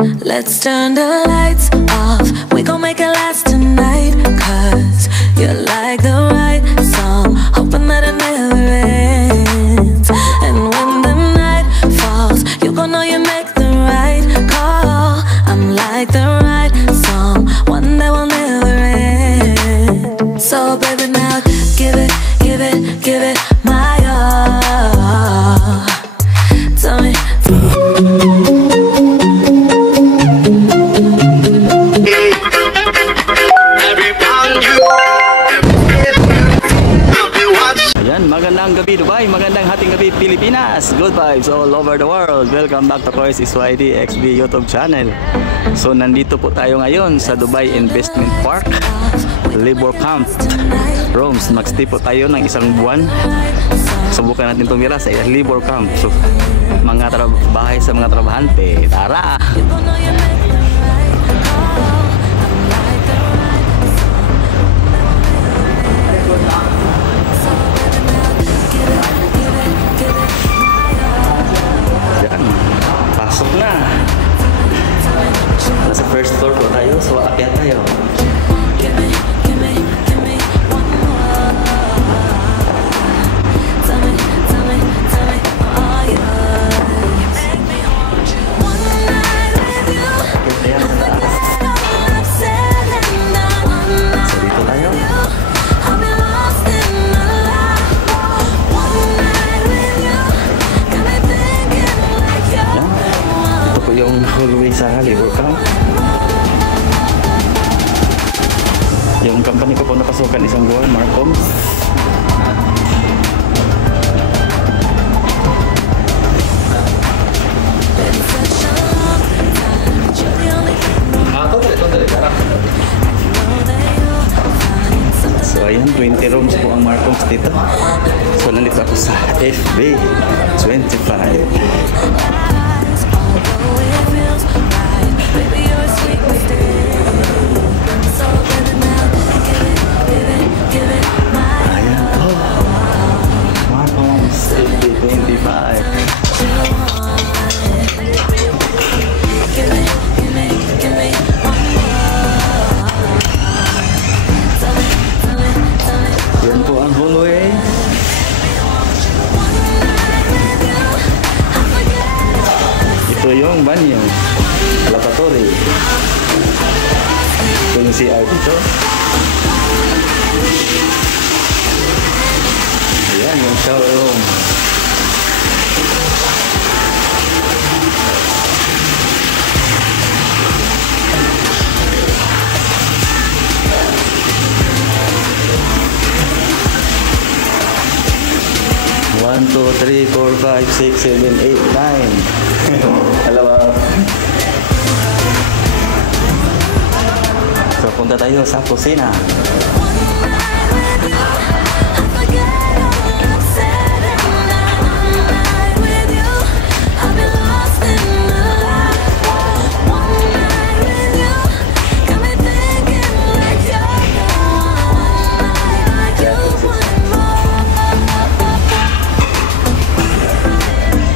Let's turn the lights off. We gon' make it last tonight. Cause you're like the right song, hoping that it never ends. And when the night falls, you gon' know you make the right call. I'm like the right song, one that will never end. So baby now, give it, give it, give it my all. Tell me. Magandang gabi Dubai, magandang hating gabi Pilipinas. Good vibes all over the world. Welcome back to Kois SYD XB YouTube channel. So nandito po tayo ngayon sa Dubai Investment Park, Labor Camp, Rooms. Mag-stay po tayo ng isang buwan. Subukan natin tumira sa Labor Camp. So mga bahay sa mga trabahante. Tara! Pasok na. Nasa first floor po tayo, so aakyat tayo. Yung hallway sa Labor Camp. Yung company ko po napasukan isang buwan, Marcom. So ayan, 20 rooms po ang Marcoms dito. So nandito ako sa FB 25. Yan po ang hallway. Ito yung banyo, lavatory. Ito yung CR dito. Ayan yung shower room. One, two, three, four, five, six, seven, eight, nine. Dalawa. So punta tayo sa kusina.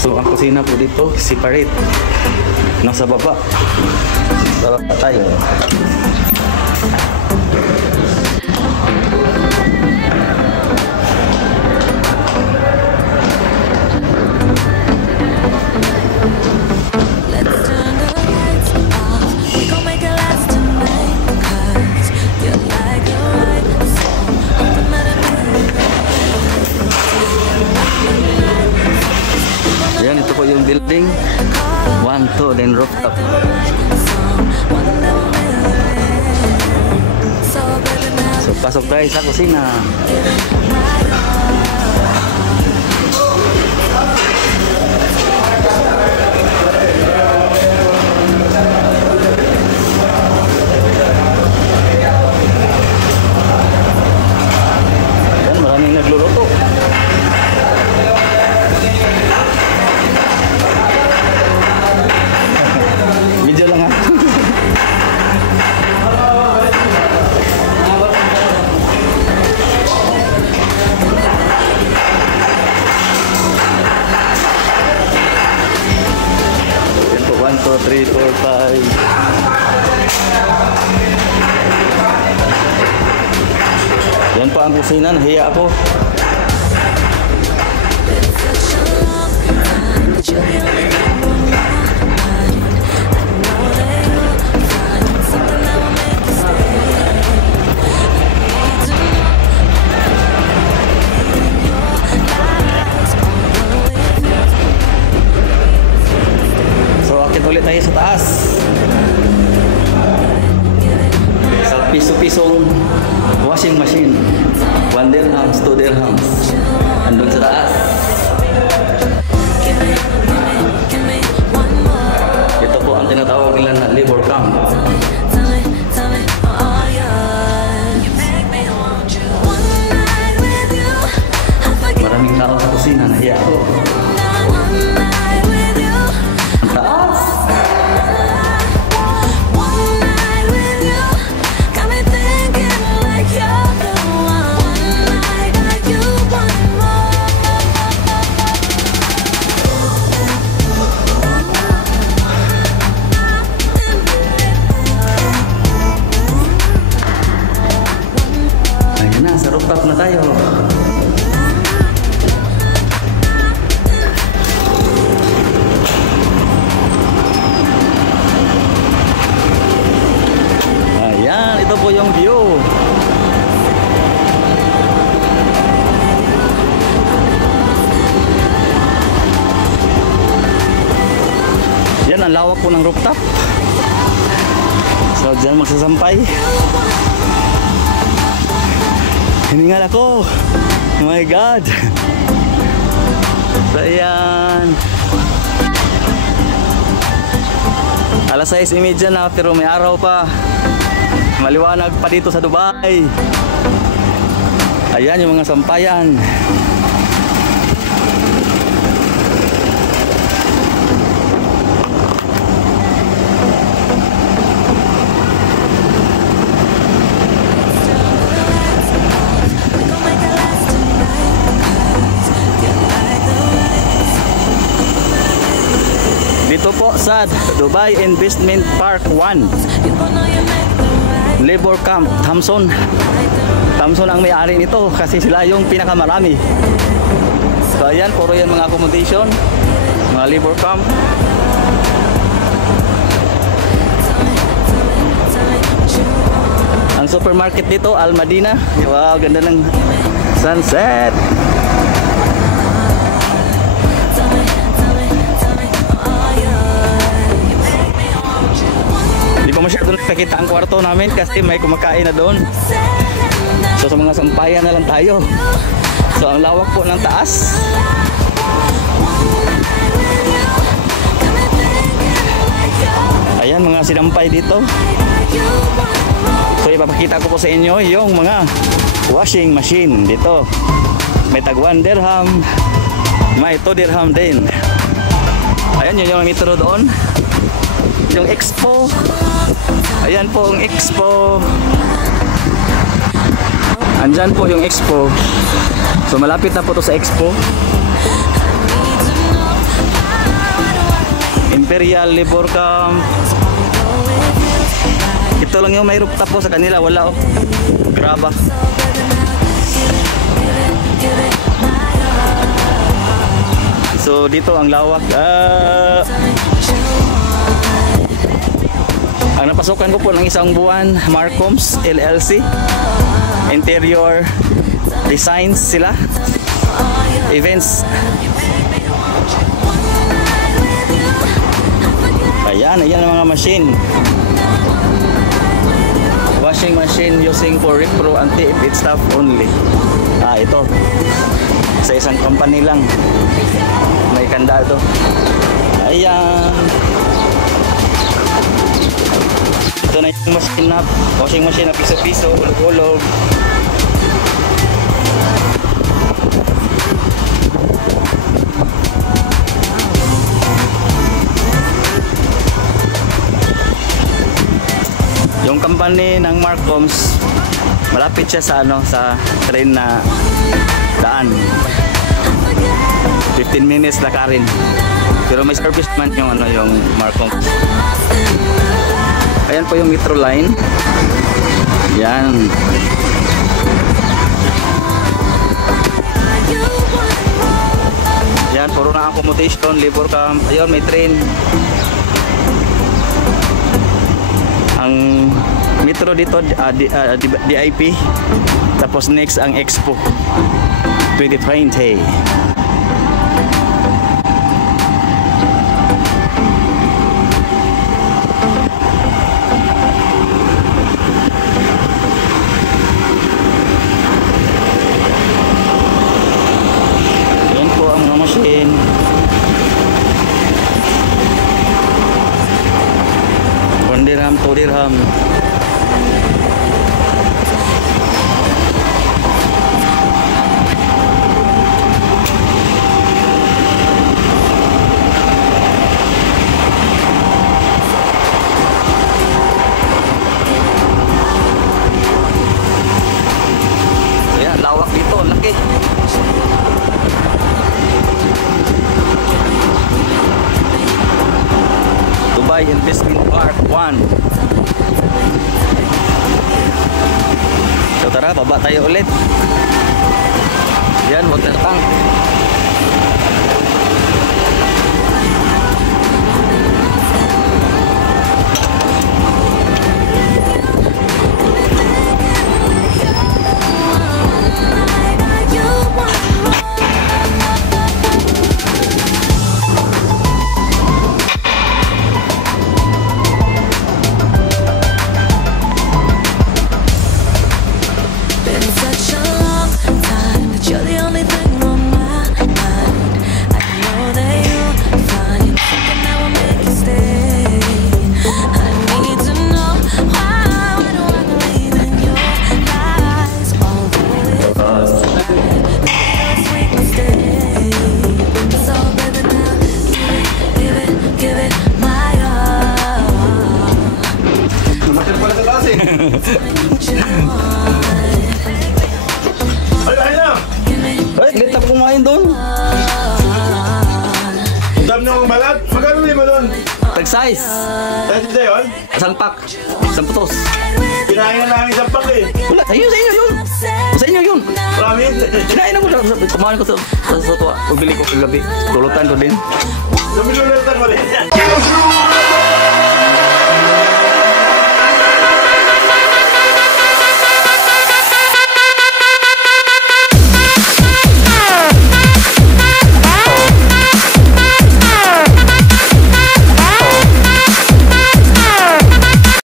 So ang kusina po dito, separate. Nasa baba. Baba tayo. Yan, ito po yung building 1, 2, then rooftop. So pasok tayo sa kusina. Yan, maraming nagluluto. Video lang ha. Yan po, 1, 2, 3, 4, Yan po ang kusina, nahiya ako. So akit ulit tayo sa taas. Sa piso-pisong washing machine. 1 dirhams, 2 dirhams. Andun sa taas. Ito po ang tinatawag nila na labor camp. Maraming tao sa kusina, nahiya ako. Ang taas. Ayan na, sa rooftop na tayo. Ayan, ito po yung view. Yan ang lawak po ng rooftop. So dyan magsasampay. Hiningal ako. Oh my God. So ayan. Alas 6:30 na pero may araw pa. Maliwanag pa dito sa Dubai. Ayan yung mga sampayan. Dito po sa Dubai Investment Park 1 Labor Camp, Thamson. Thamson ang may-ari nito kasi sila yung pinakamarami. So ayan, puro yan mga accommodation, mga labor camp. Ang supermarket dito, Al Madina. Wow, ganda ng sunset. Di pa masyado nakakita ang kwarto namin kasi may kumakain na doon. So sa mga sampayan na lang tayo. So ang lawak po ng taas. Ayan mga sinampay dito. So ipapakita ko po sa inyo yung mga washing machine dito. May tag 1 dirham, may 2 dirham din. Ayan yun yung metro doon. Yung Expo. Ayan po ang Expo. Andyan po yung Expo. So malapit na po to sa Expo. Imperial Labor Camp. Ito lang yung may rooftop po sa kanila. Wala oh. Graba. So dito ang lawak. Ang napasukan ko po ng isang buwan, Marcoms LLC. Interior designs sila. Events. Ayan, ayan ang mga machine. Washing machine using for repro and tip stuff only. Ito. Sa isang company lang. May kandado. Ayan. Ito na yung machine na, washing machine na piso-piso, hulog-hulog. Yung company ng Marcoms, malapit siya sa sa train na daan. 15 minutes lakarin. Pero may service man yung yung Marcoms. Ayan po yung metro line. Yan. mutation, labor camp. Ayun, may train. Ang metro dito, DIP. Tapos next ang Expo 2020. Yan po ang mga machine. Dirham, 2 dirham. Ayan, lawak dito, laki. Dubai Investment Park 1. So tara, baba tayo ulit. Yan, water tank. Been such a long time, but you're the only thing on my mind. I know that you'll find something that will make you stay. I need to know why do I believe in your lies? Although it feels like you're a sweet mistake. So baby now, give it my all. Matil pala sa klase. Ay na! Ay, late ako kumain doon. Ang dami na mong balat. Magkano na mo doon? Tag-size. Dahil sa yun, Isang pack. Isang putos. kinain na namin isang pak eh. Wala, sa inyo yun. Sa inyo yun. Marami. Kinain ako. Kumain ko sa tuwa. Pagbili ko kagabi. Tulutan ko din. Lumilulatan mo rin.